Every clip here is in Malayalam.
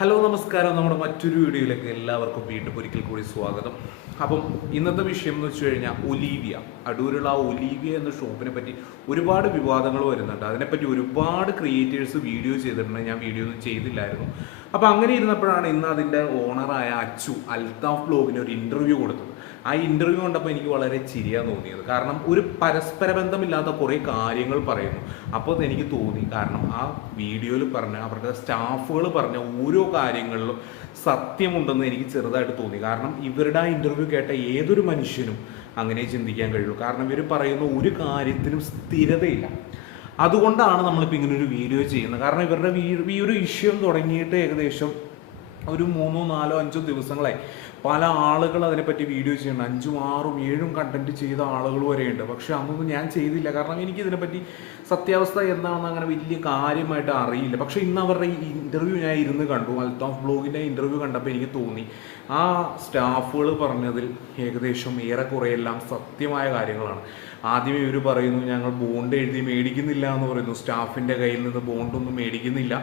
ഹലോ നമസ്കാരം. നമ്മുടെ മറ്റൊരു വീഡിയോയിലേക്ക് എല്ലാവർക്കും വീണ്ടും ഒരിക്കൽ കൂടി സ്വാഗതം. അപ്പം ഇന്നത്തെ വിഷയം എന്ന് വെച്ച് കഴിഞ്ഞാൽ ഒലീവിയ, അടൂരുള്ള ആ ഒലീവിയ എന്ന ഷോപ്പിനെ പറ്റി ഒരുപാട് വിവാദങ്ങൾ വരുന്നുണ്ട്. അതിനെപ്പറ്റി ഒരുപാട് ക്രിയേറ്റേഴ്സ് വീഡിയോ ചെയ്തിട്ടുണ്ട്. ഞാൻ വീഡിയോ ഒന്നും ചെയ്തില്ലായിരുന്നു. അപ്പോൾ അങ്ങനെ ഇരുന്നപ്പോഴാണ് ഇന്ന് അതിൻ്റെ ഓണറായ അച്ചു അൽത്താഫ് ബ്ലോഗിന് ഒരു ഇൻ്റർവ്യൂ കൊടുത്തത്. ആ ഇൻ്റർവ്യൂ കണ്ടപ്പോൾ എനിക്ക് വളരെ ചിരിയാൻ തോന്നിയത്. കാരണം ഒരു പരസ്പര ബന്ധമില്ലാത്ത കുറേ കാര്യങ്ങൾ പറയുന്നു. അപ്പോൾ എനിക്ക് തോന്നി, കാരണം ആ വീഡിയോയിൽ പറഞ്ഞ അവരുടെ സ്റ്റാഫുകൾ പറഞ്ഞ ഓരോ കാര്യങ്ങളിലും സത്യമുണ്ടെന്ന് എനിക്ക് ചെറുതായിട്ട് തോന്നി. കാരണം ഇവരുടെ ആ ഇൻ്റർവ്യൂ കേട്ട ഏതൊരു മനുഷ്യനും അങ്ങനെ ചിന്തിക്കാൻ കഴിയുള്ളൂ. കാരണം ഇവർ പറയുന്ന ഒരു കാര്യത്തിനും സ്ഥിരതയില്ല. അതുകൊണ്ടാണ് നമ്മളിപ്പോൾ ഇങ്ങനെ ഒരു വീഡിയോ ചെയ്യുന്നത്. കാരണം ഇവരുടെ ഈ ഒരു ഇഷ്യൂ തുടങ്ങിയിട്ട് ഏകദേശം ഒരു 3, 4, 5 ദിവസങ്ങളായി. പല ആളുകൾ അതിനെപ്പറ്റി വീഡിയോ ചെയ്യണം. 5, 6, 7 കണ്ടന്റ് ചെയ്ത ആളുകൾ വരെയുണ്ട്. പക്ഷെ അന്നൊന്നും ഞാൻ ചെയ്തില്ല. കാരണം എനിക്കിതിനെപ്പറ്റി സത്യാവസ്ഥ എന്താണെന്ന് അങ്ങനെ വലിയ കാര്യമായിട്ട് അറിയില്ല. പക്ഷെ ഇന്ന് അവരുടെ ഈ ഇൻ്റർവ്യൂ ഞാൻ ഇരുന്ന് കണ്ടു. അൽത്താഫ് ബ്ലോഗിൻ്റെ ഇൻ്റർവ്യൂ കണ്ടപ്പോൾ എനിക്ക് തോന്നി ആ സ്റ്റാഫുകൾ പറഞ്ഞതിൽ ഏകദേശം ഏറെക്കുറെയെല്ലാം സത്യമായ കാര്യങ്ങളാണ്. ആദ്യമേ ഇവർ പറയുന്നു ഞങ്ങൾ ബോണ്ട് എഴുതി മേടിക്കുന്നില്ല എന്ന് പറയുന്നു. സ്റ്റാഫിൻ്റെ കയ്യിൽ നിന്ന് ബോണ്ടൊന്നും മേടിക്കുന്നില്ല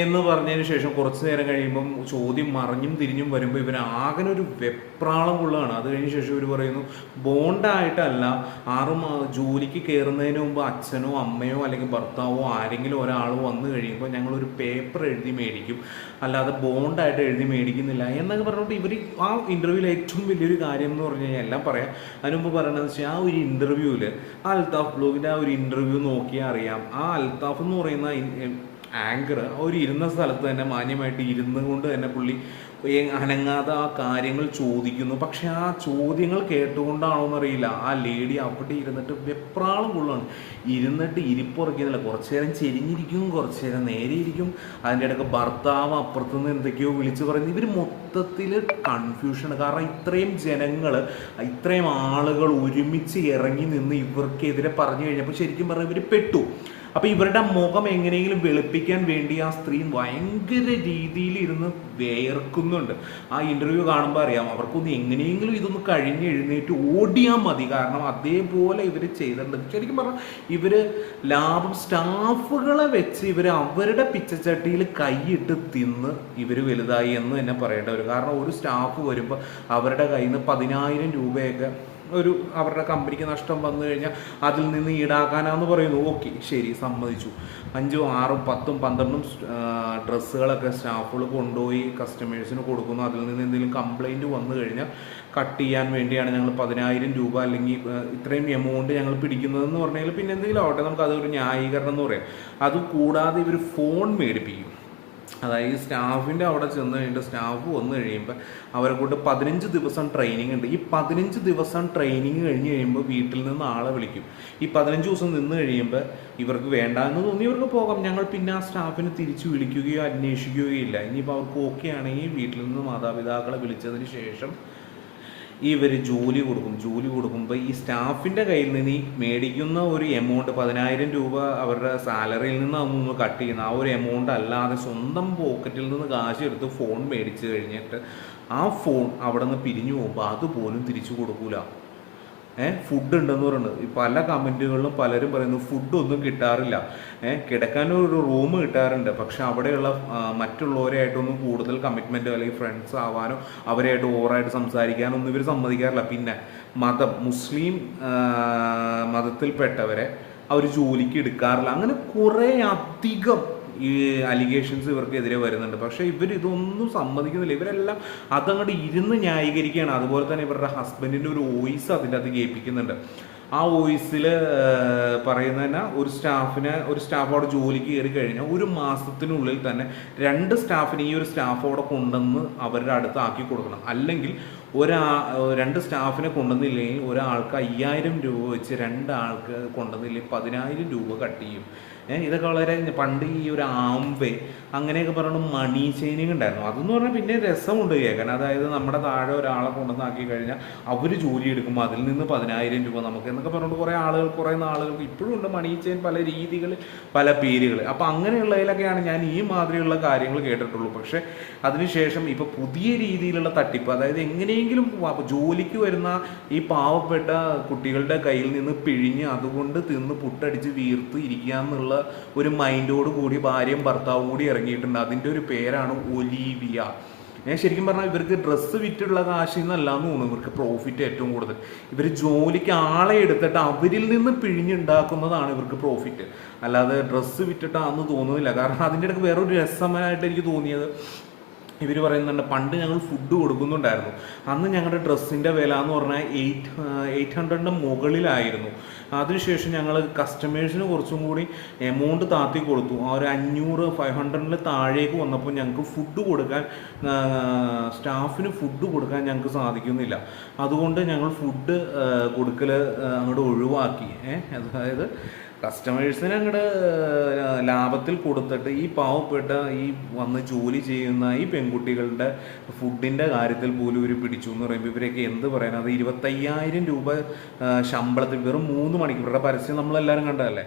എന്ന് പറഞ്ഞതിന് ശേഷം കുറച്ച് നേരം കഴിയുമ്പം ചോദ്യം മറിഞ്ഞും തിരിഞ്ഞും വരുമ്പോൾ ഇവർ ആകെ ഒരു വെപ്രാളം കൊള്ളുകയാണ്. അത് കഴിഞ്ഞ ശേഷം ഇവർ പറയുന്നു ബോണ്ടായിട്ടല്ല, ജോലിക്ക് കയറുന്നതിന് മുമ്പ് അച്ഛനോ അമ്മയോ അല്ലെങ്കിൽ ഭർത്താവോ ആരെങ്കിലും ഒരാൾ വന്നു കഴിയുമ്പോൾ ഞങ്ങളൊരു പേപ്പർ എഴുതി മേടിക്കും, അല്ലാതെ ബോണ്ടായിട്ട് എഴുതി മേടിക്കുന്നില്ല എന്നൊക്കെ പറഞ്ഞിട്ട് ഇവർ ആ ഇൻ്റർവ്യൂവിൽ ഏറ്റവും വലിയൊരു കാര്യം എന്ന് പറഞ്ഞു കഴിഞ്ഞാൽ എല്ലാം പറയാം. അതിന് മുമ്പ് പറയണതെന്ന് വെച്ചാൽ ആ ഒരു ഇൻ്റർവ്യൂവിൽ ആ അൽത്താഫ് ബ്ലോഗിൻ്റെ ആ ഒരു ഇൻ്റർവ്യൂ നോക്കിയാൽ അറിയാം, ആ അൽത്താഫ് എന്ന് പറയുന്ന ആങ്കർ ഒരു ഇരുന്ന സ്ഥലത്ത് തന്നെ മാന്യമായിട്ട് ഇരുന്ന് കൊണ്ട് തന്നെ പുള്ളി അനങ്ങാതെ ആ കാര്യങ്ങൾ ചോദിക്കുന്നു. പക്ഷെ ആ ചോദ്യങ്ങൾ കേട്ടുകൊണ്ടാണോ എന്നറിയില്ല, ആ ലേഡി അവിടെ ഇരുന്നിട്ട് വെപ്രാളം കൊള്ളുകയാണ്. ഇരുന്നിട്ട് ഇരിപ്പുറക്കുന്നില്ല. കുറച്ചു നേരം ചെരിഞ്ഞിരിക്കും, കുറച്ചു നേരം നേരെ ഇരിക്കും. അതിൻ്റെ ഇടയ്ക്ക് ഭർത്താവ് അപ്പുറത്തുനിന്ന് എന്തൊക്കെയോ വിളിച്ച് പറയുന്നു. ഇവർ മൊത്തത്തിൽ കൺഫ്യൂഷനാണ്. കാരണം ഇത്രയും ജനങ്ങൾ, ഇത്രയും ആളുകൾ ഒരുമിച്ച് ഇറങ്ങി നിന്ന് ഇവർക്കെതിരെ പറഞ്ഞു കഴിഞ്ഞപ്പോൾ ശരിക്കും പറഞ്ഞാൽ ഇവർ പെട്ടു. അപ്പോൾ ഇവരുടെ മുഖം എങ്ങനെയെങ്കിലും വെളുപ്പിക്കാൻ വേണ്ടി ആ സ്ത്രീ ഭയങ്കര രീതിയിൽ ഇരുന്ന് വേർക്കുന്നുണ്ട്. ആ ഇൻ്റർവ്യൂ കാണുമ്പോൾ അറിയാം അവർക്കൊന്ന് എങ്ങനെയെങ്കിലും ഇതൊന്ന് കഴിഞ്ഞ് എഴുന്നേറ്റ് ഓടിയാൽ മതി. കാരണം അതേപോലെ ഇവർ ചെയ്തിട്ടുണ്ട്. ശരിക്കും പറഞ്ഞാൽ ഇവർ ലാഭം സ്റ്റാഫുകളെ വെച്ച് ഇവർ അവരുടെ പിച്ചച്ചട്ടിയിൽ കൈയിട്ട് തിന്ന് ഇവർ വലുതായി എന്ന് തന്നെ പറയേണ്ട വരും. കാരണം ഒരു സ്റ്റാഫ് വരുമ്പോൾ അവരുടെ കയ്യിൽ നിന്ന് 10,000 രൂപയൊക്കെ ഒരു അവരുടെ കമ്പനിക്ക് നഷ്ടം വന്നു കഴിഞ്ഞാൽ അതിൽ നിന്ന് ഈടാക്കാനാന്ന് പറയുന്നു. ഓക്കെ, ശരി, സമ്മതിച്ചു. 5, 6, 10, 12 ഡ്രസ്സുകളൊക്കെ സ്റ്റാഫുകൾ കൊണ്ടുപോയി കസ്റ്റമേഴ്സിന് കൊടുക്കുന്നു. അതിൽ നിന്ന് എന്തെങ്കിലും കംപ്ലൈൻറ്റ് വന്നു കഴിഞ്ഞാൽ കട്ട് ചെയ്യാൻ വേണ്ടിയാണ് ഞങ്ങൾ 10,000 രൂപ അല്ലെങ്കിൽ ഇത്രയും എമൗണ്ട് ഞങ്ങൾ പിടിക്കുന്നതെന്ന് പറഞ്ഞാൽ പിന്നെ എന്തെങ്കിലും ആവട്ടെ, നമുക്ക് അതൊരു ന്യായീകരണം എന്ന് പറയാം. അതുകൂടാതെ ഇവർ ഫോൺ മേടിപ്പിക്കും. അതായത് സ്റ്റാഫിൻ്റെ അവിടെ ചെന്ന് കഴിഞ്ഞിട്ട് സ്റ്റാഫ് വന്നു കഴിയുമ്പോൾ അവരെ കൊണ്ട് 15 ദിവസം ട്രെയിനിങ് ഉണ്ട്. ഈ 15 ദിവസം ട്രെയിനിങ് കഴിഞ്ഞ് കഴിയുമ്പോൾ വീട്ടിൽ നിന്ന് ആളെ വിളിക്കും. ഈ 15 ദിവസം നിന്ന് കഴിയുമ്പോൾ ഇവർക്ക് വേണ്ട എന്ന് തോന്നി ഇവർക്ക് പോകാം. ഞങ്ങൾ പിന്നെ ആ സ്റ്റാഫിനെ തിരിച്ച് വിളിക്കുകയോ അന്വേഷിക്കുകയോ ഇല്ല. ഇനിയിപ്പോൾ അവർക്ക് ഓക്കെ ആണെങ്കിൽ വീട്ടിൽ നിന്ന് മാതാപിതാക്കളെ വിളിച്ചതിന് ശേഷം ഇവർ ജോലി കൊടുക്കുമ്പോൾ ഈ സ്റ്റാഫിൻ്റെ കയ്യിൽ നിന്ന് ഈ മേടിക്കുന്ന ഒരു എമൗണ്ട് 10,000 രൂപ അവരുടെ സാലറിയിൽ നിന്ന് അതൊന്ന് കട്ട് ചെയ്യുന്ന ആ ഒരു എമൗണ്ട് അല്ലാതെ സ്വന്തം പോക്കറ്റിൽ നിന്ന് കാശ് എടുത്ത് ഫോൺ മേടിച്ച് കഴിഞ്ഞിട്ട് ആ ഫോൺ അവിടെ നിന്ന് പിരിഞ്ഞു പോകുമ്പോൾ അതുപോലും തിരിച്ചു കൊടുക്കൂല. ഫുഡ് ഉണ്ടെന്ന് പറയുന്നത് പല കമൻറ്റുകളിലും പലരും പറയുന്നു ഫുഡൊന്നും കിട്ടാറില്ല, കിടക്കാനൊരു റൂം കിട്ടാറുണ്ട്. പക്ഷെ അവിടെയുള്ള മറ്റുള്ളവരായിട്ടൊന്നും കൂടുതൽ കമ്മിറ്റ്മെൻറ്റോ അല്ലെങ്കിൽ ഫ്രണ്ട്സ് ആവാനോ അവരായിട്ട് ഓവറായിട്ട് സംസാരിക്കാനോ ഒന്നും ഇവർ സമ്മതിക്കാറില്ല. പിന്നെ മുസ്ലിം മതത്തിൽപ്പെട്ടവരെ അവർ ജോലിക്ക് എടുക്കാറില്ല. അങ്ങനെ കുറേ അധികം ഈ അലിഗേഷൻസ് ഇവർക്കെതിരെ വരുന്നുണ്ട്. പക്ഷേ ഇതൊന്നും സമ്മതിക്കുന്നില്ല. ഇവരെല്ലാം അതങ്ങോട്ട് ഇരുന്ന് ന്യായീകരിക്കുകയാണ്. അതുപോലെ തന്നെ ഇവരുടെ ഹസ്ബൻഡിൻ്റെ ഒരു വോയിസ് അതിൻ്റെ അത് കേൾപ്പിക്കുന്നുണ്ട്. ആ വോയിസിൽ പറയുന്നതന്നെ ഒരു സ്റ്റാഫ് അവിടെ ജോലിക്ക് കയറി കഴിഞ്ഞാൽ 1 മാസത്തിനുള്ളിൽ തന്നെ 2 സ്റ്റാഫിനെ ഈ ഒരു സ്റ്റാഫ് അവിടെ കൊണ്ടുവന്ന് അവരുടെ അടുത്ത് ആക്കി കൊടുക്കണം. അല്ലെങ്കിൽ 2 സ്റ്റാഫിനെ കൊണ്ടുവന്നില്ലെങ്കിൽ ഒരാൾക്ക് 5,000 രൂപ വെച്ച് 2 ആൾക്ക് കൊണ്ടുവന്നില്ലെങ്കിൽ 10,000 രൂപ കട്ട് ചെയ്യും. ഇതൊക്കെ വളരെ പണ്ട് ഈ ഒരു ആംവേ അങ്ങനെയൊക്കെ പറയുന്നത് മണി ചെയിനിങ് ഉണ്ടായിരുന്നു. അതെന്ന് പറഞ്ഞാൽ പിന്നെ രസമുണ്ട് കേൾക്കാൻ. അതായത് നമ്മുടെ താഴെ ഒരാളെ കൊണ്ടുവന്നാക്കി കഴിഞ്ഞാൽ അവർ ജോലി എടുക്കുമ്പോൾ അതിൽ നിന്ന് 10,000 രൂപ നമുക്ക് എന്നൊക്കെ പറഞ്ഞുകൊണ്ട് കുറേ നാളുകൾക്ക് ഇപ്പോഴും ഉണ്ട് മണി ചെയിൻ, പല രീതികൾ, പല പേരുകൾ. അപ്പോൾ അങ്ങനെയുള്ളതിലൊക്കെയാണ് ഞാൻ ഈ മാതിരിയുള്ള കാര്യങ്ങൾ കേട്ടിട്ടുള്ളൂ. പക്ഷേ അതിനുശേഷം ഇപ്പോൾ പുതിയ രീതിയിലുള്ള തട്ടിപ്പ്, അതായത് എങ്ങനെയെങ്കിലും ജോലിക്ക് വരുന്ന ഈ പാവപ്പെട്ട കുട്ടികളുടെ കയ്യിൽ നിന്ന് പിഴിഞ്ഞ് അതുകൊണ്ട് തിന്ന് പുട്ടടിച്ച് വീർത്ത് ഇരിക്കുക എന്നുള്ള ഒരു മൈൻഡോട് കൂടി ഭാര്യയും ഭർത്താവും കൂടി ഇറങ്ങിയിട്ടുണ്ട്. അതിൻ്റെ ഒരു പേരാണ് ഒലീവിയ. ശരിക്കും പറഞ്ഞാൽ ഇവർക്ക് ഡ്രസ്സ് വിറ്റുള്ള കാശിൽ നിന്നല്ല എന്ന് തോന്നുന്നു ഇവർക്ക് പ്രോഫിറ്റ് ഏറ്റവും കൂടുതൽ. ഇവർ ജോലിക്ക് ആളെ എടുത്തിട്ട് അവരിൽ നിന്ന് പിഴിഞ്ഞുണ്ടാക്കുന്നതാണ് ഇവർക്ക് പ്രോഫിറ്റ്, അല്ലാതെ ഡ്രസ്സ് വിറ്റിട്ടാണെന്ന് തോന്നുന്നില്ല. കാരണം അതിൻ്റെ ഇടയ്ക്ക് വേറൊരു രസമായിട്ട് എനിക്ക് തോന്നിയത്, ഇവർ പറയുന്നുണ്ട് പണ്ട് ഞങ്ങൾ ഫുഡ് കൊടുക്കുന്നുണ്ടായിരുന്നു, അന്ന് ഞങ്ങളുടെ ഡ്രസ്സിൻ്റെ വില എന്ന് പറഞ്ഞാൽ 800 മുകളിലായിരുന്നു. അതിനുശേഷം ഞങ്ങൾ കസ്റ്റമേഴ്സിന് കുറച്ചും കൂടി എമൗണ്ട് താത്തി കൊടുത്തു. ആ ഒരു 500-500 താഴേക്ക് വന്നപ്പോൾ ഞങ്ങൾക്ക് ഫുഡ് കൊടുക്കാൻ, സ്റ്റാഫിന് ഫുഡ് കൊടുക്കാൻ ഞങ്ങൾക്ക് സാധിക്കുന്നില്ല. അതുകൊണ്ട് ഞങ്ങൾ ഫുഡ് കൊടുക്കൽ അങ്ങോട്ട് ഒഴിവാക്കി. അതായത് കസ്റ്റമേഴ്സിന് അങ്ങോട്ട് ലാഭത്തിൽ കൊടുത്തിട്ട് ഈ പാവപ്പെട്ട ഈ വന്ന് ജോലി ചെയ്യുന്ന ഈ പെൺകുട്ടികളുടെ ഫുഡിൻ്റെ കാര്യത്തിൽ പോലും ഇവർ പിടിച്ചു എന്ന് പറയുമ്പോൾ ഇവരൊക്കെ എന്ത് പറയാൻ. അത് 25,000 രൂപ ശമ്പളത്തിൽ വെറും 3 മണിക്കൂർ. ഇവരുടെ പരസ്യം നമ്മളെല്ലാവരും കണ്ടതല്ലേ.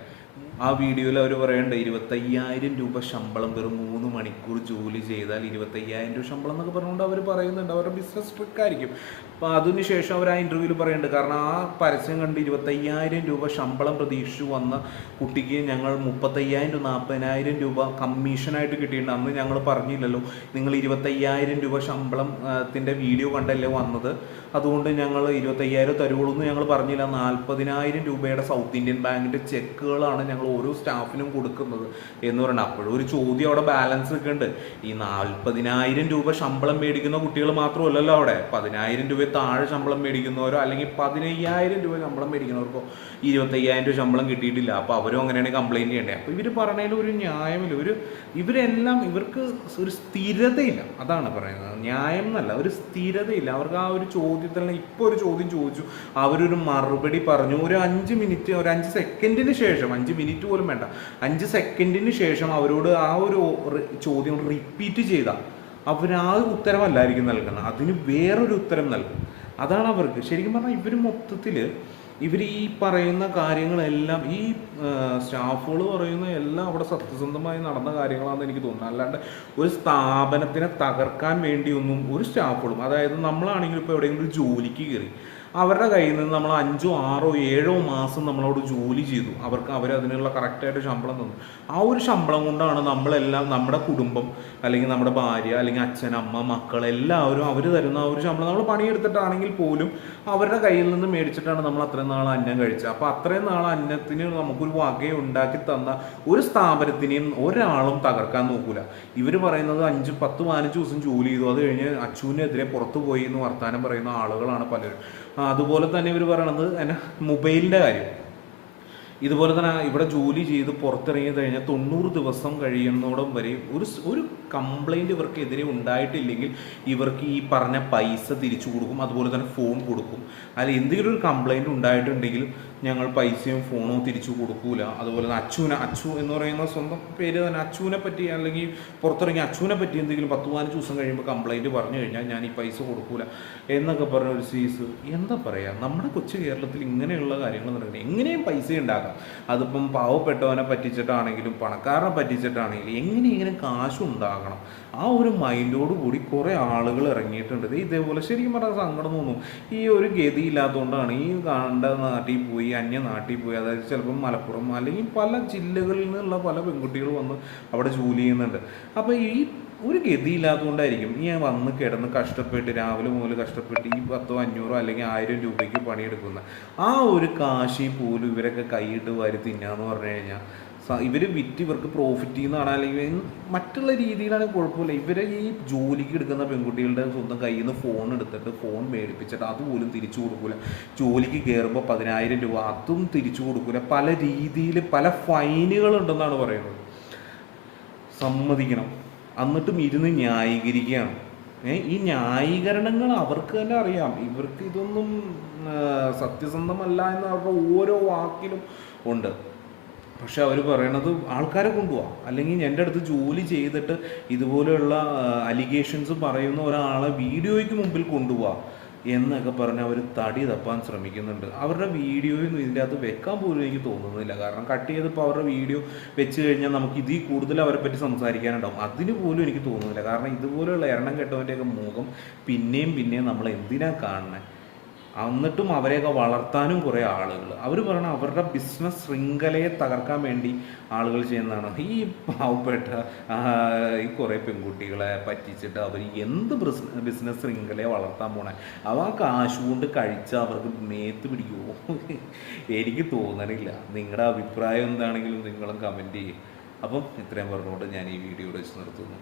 ആ വീഡിയോയിൽ അവർ പറയുന്നുണ്ട് 25,000 രൂപ ശമ്പളം വെറും 3 മണിക്കൂർ ജോലി ചെയ്താൽ 25,000 രൂപ ശമ്പളം എന്നൊക്കെ പറഞ്ഞുകൊണ്ട് അവർ പറയുന്നുണ്ട്. അവരുടെ ബിസിനസ് ട്രിക്കായിരിക്കും. അപ്പോൾ അതിനുശേഷം അവർ ആ ഇൻ്റർവ്യൂവിൽ പറയുന്നുണ്ട്, കാരണം ആ പരസ്യം കണ്ട് 25,000 രൂപ ശമ്പളം പ്രതീക്ഷിച്ചു വന്ന കുട്ടിക്ക് ഞങ്ങൾ 35,000-40,000 രൂപ കമ്മീഷനായിട്ട് കിട്ടിയിട്ടുണ്ട്. അന്ന് ഞങ്ങൾ പറഞ്ഞില്ലല്ലോ നിങ്ങൾ 25,000 രൂപ ശമ്പളത്തിൻ്റെ വീഡിയോ കണ്ടല്ലേ വന്നത്, അതുകൊണ്ട് ഞങ്ങൾ 25,000 തരുവുള്ളൂ എന്ന് ഞങ്ങൾ പറഞ്ഞില്ല. 40,000 രൂപയുടെ സൗത്ത് ഇന്ത്യൻ ബാങ്കിൻ്റെ ചെക്കുകളാണ് ഞങ്ങൾ ഓരോ സ്റ്റാഫിനും കൊടുക്കുന്നത് എന്ന് പറയുന്നത്. അപ്പോഴും ഒരു ചോദ്യം അവിടെ ബാലൻസ് ഒക്കെ ഉണ്ട്. ഈ 40,000 രൂപ ശമ്പളം മേടിക്കുന്ന കുട്ടികൾ മാത്രമല്ലല്ലോ അവിടെ, 10,000 രൂപ താഴെ ശമ്പളം മേടിക്കുന്നവരോ അല്ലെങ്കിൽ 15,000 രൂപ ശമ്പളം മേടിക്കുന്നവർക്കോ 25,000 രൂപ ശമ്പളം കിട്ടിയിട്ടില്ല. അപ്പോൾ അവരും അങ്ങനെയാണ് കംപ്ലയിൻറ്റ് ചെയ്യേണ്ടത്. അപ്പോൾ ഇവർ പറഞ്ഞതിൽ ഒരു ന്യായമില്ല. ഇവരെല്ലാം ഇവർക്ക് ഒരു സ്ഥിരതയില്ല, അതാണ് പറയുന്നത്. ന്യായം എന്നല്ല, ഒരു സ്ഥിരതയില്ല അവർക്ക്. ആ ഒരു ചോദ്യത്തിൽ ഇപ്പോൾ ഒരു ചോദ്യം ചോദിച്ചു, അവരൊരു മറുപടി പറഞ്ഞു. ഒരു 5 മിനിറ്റ്, ഒരു 5 സെക്കൻഡിന് ശേഷം, 5 മിനിറ്റ് പോലും വേണ്ട, 5 സെക്കൻഡിന് ശേഷം അവരോട് ആ ഒരു ചോദ്യം റിപ്പീറ്റ് ചെയ്താൽ അവർ ആ ഉത്തരമല്ലായിരിക്കും നൽകുന്നത്, അതിന് വേറൊരു ഉത്തരം നൽകും. അതാണ് അവർക്ക്. ശരിക്കും പറഞ്ഞാൽ ഇവർ മൊത്തത്തിൽ ഇവർ ഈ പറയുന്ന കാര്യങ്ങളെല്ലാം, ഈ സ്റ്റാഫുകൾ പറയുന്ന എല്ലാം അവിടെ സത്യസന്ധമായി നടന്ന കാര്യങ്ങളാണെന്ന് എനിക്ക് തോന്നുന്നു. അല്ലാണ്ട് ഒരു സ്ഥാപനത്തിനെ തകർക്കാൻ വേണ്ടിയൊന്നും ഒരു സ്റ്റാഫുകളും, അതായത് നമ്മളാണെങ്കിൽ ഇപ്പോൾ എവിടെയെങ്കിലും ഒരു ജോലിക്ക് കയറി അവരുടെ കയ്യിൽ നിന്ന് നമ്മൾ 5, 6, 7 മാസം നമ്മളോട് ജോലി ചെയ്തു, അവരതിനുള്ള കറക്റ്റായിട്ട് ശമ്പളം തന്നു. ആ ഒരു ശമ്പളം കൊണ്ടാണ് നമ്മളെല്ലാം, നമ്മുടെ കുടുംബം അല്ലെങ്കിൽ നമ്മുടെ ഭാര്യ അല്ലെങ്കിൽ അച്ഛൻ, അമ്മ, മക്കൾ എല്ലാവരും അവർ തരുന്ന ആ ഒരു ശമ്പളം നമ്മൾ പണിയെടുത്തിട്ടാണെങ്കിൽ പോലും അവരുടെ കയ്യിൽ നിന്ന് മേടിച്ചിട്ടാണ് നമ്മൾ അത്രയും നാൾ അന്നം കഴിച്ചത്. അപ്പോൾ അത്രയും നാൾ അന്നത്തിന് നമുക്കൊരു വകയും ഉണ്ടാക്കി തന്ന ഒരു സ്ഥാപനത്തിനെയും ഒരാളും തകർക്കാൻ നോക്കൂല. ഇവർ പറയുന്നത് 5, 10, 15 ദിവസം ജോലി ചെയ്തു, അത് കഴിഞ്ഞ് അച്ഛനെതിരെ പുറത്തു പോയി എന്ന് വർത്താനം പറയുന്ന ആളുകളാണ് പലരും. അതുപോലെ തന്നെ ഇവർ പറയണത് മൊബൈലിൻ്റെ കാര്യം. ഇതുപോലെ തന്നെ ഇവിടെ ജോലി ചെയ്ത് പുറത്തിറങ്ങി കഴിഞ്ഞാൽ 90 ദിവസം കഴിയുന്നോടം വരെ ഒരു കംപ്ലൈൻറ്റ് ഇവർക്കെതിരെ ഉണ്ടായിട്ടില്ലെങ്കിൽ ഇവർക്ക് ഈ പറഞ്ഞ പൈസ തിരിച്ചു കൊടുക്കും. അതുപോലെ തന്നെ ഫോൺ കൊടുക്കും. അതിൽ എന്തെങ്കിലും ഒരു കംപ്ലൈൻറ്റ് ഉണ്ടായിട്ടുണ്ടെങ്കിൽ ഞങ്ങൾ പൈസയും ഫോണോ തിരിച്ചു കൊടുക്കൂല. അതുപോലെ തന്നെ അച്ചു എന്ന് പറയുന്ന സ്വന്തം പേര് തന്നെ, അച്ചുവിനെ പറ്റി അല്ലെങ്കിൽ പുറത്തിറങ്ങി അച്ചുവിനെ പറ്റി എന്തെങ്കിലും 10-15 ദിവസം കഴിയുമ്പോൾ കംപ്ലൈൻറ്റ് പറഞ്ഞു കഴിഞ്ഞാൽ ഞാൻ ഈ പൈസ കൊടുക്കൂല എന്നൊക്കെ പറഞ്ഞ ഒരു സീസ്. എന്താ പറയുക, നമ്മുടെ കൊച്ചു കേരളത്തിൽ ഇങ്ങനെയുള്ള കാര്യങ്ങൾ നടക്കുന്നത്. എങ്ങനെയും പൈസ ഉണ്ടാക്കാം. അതിപ്പം പാവപ്പെട്ടവനെ പറ്റിച്ചിട്ടാണെങ്കിലും പണക്കാരനെ പറ്റിച്ചിട്ടാണെങ്കിലും എങ്ങനെ കാശുണ്ടാകണം, ആ ഒരു മൈൻഡോട് കൂടി കുറേ ആളുകൾ ഇറങ്ങിയിട്ടുണ്ട്. ഇതേപോലെ ശരിക്കും പറഞ്ഞാൽ സങ്കടം തോന്നും. ഈ ഒരു ഗതി ഇല്ലാത്തതുകൊണ്ടാണ് ഈ കണ്ട നാട്ടിൽ പോയി, അന്യ നാട്ടിൽ പോയി, അതായത് ചിലപ്പം മലപ്പുറം അല്ലെങ്കിൽ പല ജില്ലകളിൽ നിന്നുള്ള പല പെൺകുട്ടികൾ വന്ന് അവിടെ ജോലി ചെയ്യുന്നുണ്ട്. അപ്പോൾ ഈ ഒരു ഗതിയില്ലാത്തതുകൊണ്ടായിരിക്കും ഈ വന്ന് കിടന്ന് കഷ്ടപ്പെട്ട് രാവിലെ മുതൽ കഷ്ടപ്പെട്ട് ഈ 1000, 500 അല്ലെങ്കിൽ 1000 രൂപയ്ക്ക് പണിയെടുക്കുന്ന ആ ഒരു കാശി പോലും ഇവരൊക്കെ കൈയിട്ട് വാരി തിന്നാന്ന് പറഞ്ഞു കഴിഞ്ഞാൽ ഇവർ വിറ്റ് ഇവർക്ക് പ്രോഫിറ്റ് ചെയ്യുന്നതാണ്. അല്ലെങ്കിൽ മറ്റുള്ള രീതിയിലാണ് കുഴപ്പമില്ല. ഇവരെ ഈ ജോലിക്ക് എടുക്കുന്ന പെൺകുട്ടികളുടെ സ്വന്തം കയ്യിൽ നിന്ന് ഫോൺ എടുത്തിട്ട് ഫോൺ മേടിപ്പിച്ചിട്ട് അതുപോലും തിരിച്ചു കൊടുക്കില്ല. ജോലിക്ക് കയറുമ്പോൾ 10,000 രൂപ അതും തിരിച്ചു കൊടുക്കില്ല. പല രീതിയിൽ പല ഫൈനുകളുണ്ടെന്നാണ് പറയുന്നത്. സമ്മതിക്കണം. എന്നിട്ടും ഇരുന്ന് ന്യായീകരിക്കുകയാണ്. ഈ ന്യായീകരണങ്ങൾ അവർക്ക് തന്നെ അറിയാം, ഇവർക്ക് ഇതൊന്നും സത്യസന്ധമല്ല എന്ന് അവരുടെ ഓരോ വാക്കിലും ഉണ്ട്. പക്ഷെ അവർ പറയണത് ആൾക്കാരെ കൊണ്ടുപോവാം, അല്ലെങ്കിൽ എൻ്റെ അടുത്ത് ജോലി ചെയ്തിട്ട് ഇതുപോലെയുള്ള അലിഗേഷൻസ് പറയുന്ന ഒരാളെ വീഡിയോയ്ക്ക് മുമ്പിൽ കൊണ്ടുപോവാം എന്നൊക്കെ പറഞ്ഞ് അവർ തടി തപ്പാൻ ശ്രമിക്കുന്നുണ്ട്. അവരുടെ വീഡിയോയൊന്നും ഇതിൻ്റെ അകത്ത് വെക്കാൻ പോലും എനിക്ക് തോന്നുന്നില്ല. കാരണം കട്ട് ചെയ്തിപ്പോൾ അവരുടെ വീഡിയോ വെച്ച് കഴിഞ്ഞാൽ നമുക്ക് ഇതിൽ കൂടുതൽ അവരെ പറ്റി സംസാരിക്കാനുണ്ടാവും. അതിന് പോലും എനിക്ക് തോന്നുന്നില്ല. കാരണം ഇതുപോലെയുള്ള എണ്ണം കെട്ടവൻ്റെയൊക്കെ മുഖം പിന്നെയും നമ്മൾ എന്തിനാ കാണണേ? എന്നിട്ടും അവരെയൊക്കെ വളർത്താനും കുറേ ആളുകൾ അവർ പറയണ അവരുടെ ബിസിനസ് ശൃംഖലയെ തകർക്കാൻ വേണ്ടി ആളുകൾ ചെയ്യുന്നതാണ്. ഈ പാവപ്പെട്ട ഈ കുറേ പെൺകുട്ടികളെ പറ്റിച്ചിട്ട് അവർ എന്ത് ബിസിനസ് ശൃംഖലയെ വളർത്താൻ പോണേ? അവ ആ കാശ് കൊണ്ട് കഴിച്ചാൽ അവർക്ക് മേത്ത് പിടിക്കുമോ? എനിക്ക് തോന്നണില്ല. നിങ്ങളുടെ അഭിപ്രായം എന്താണെങ്കിലും നിങ്ങളും കമൻറ്റ് ചെയ്യും. അപ്പം ഇത്രയും പറഞ്ഞുകൊണ്ട് ഞാൻ ഈ വീഡിയോ വെച്ച് നിർത്തുന്നു.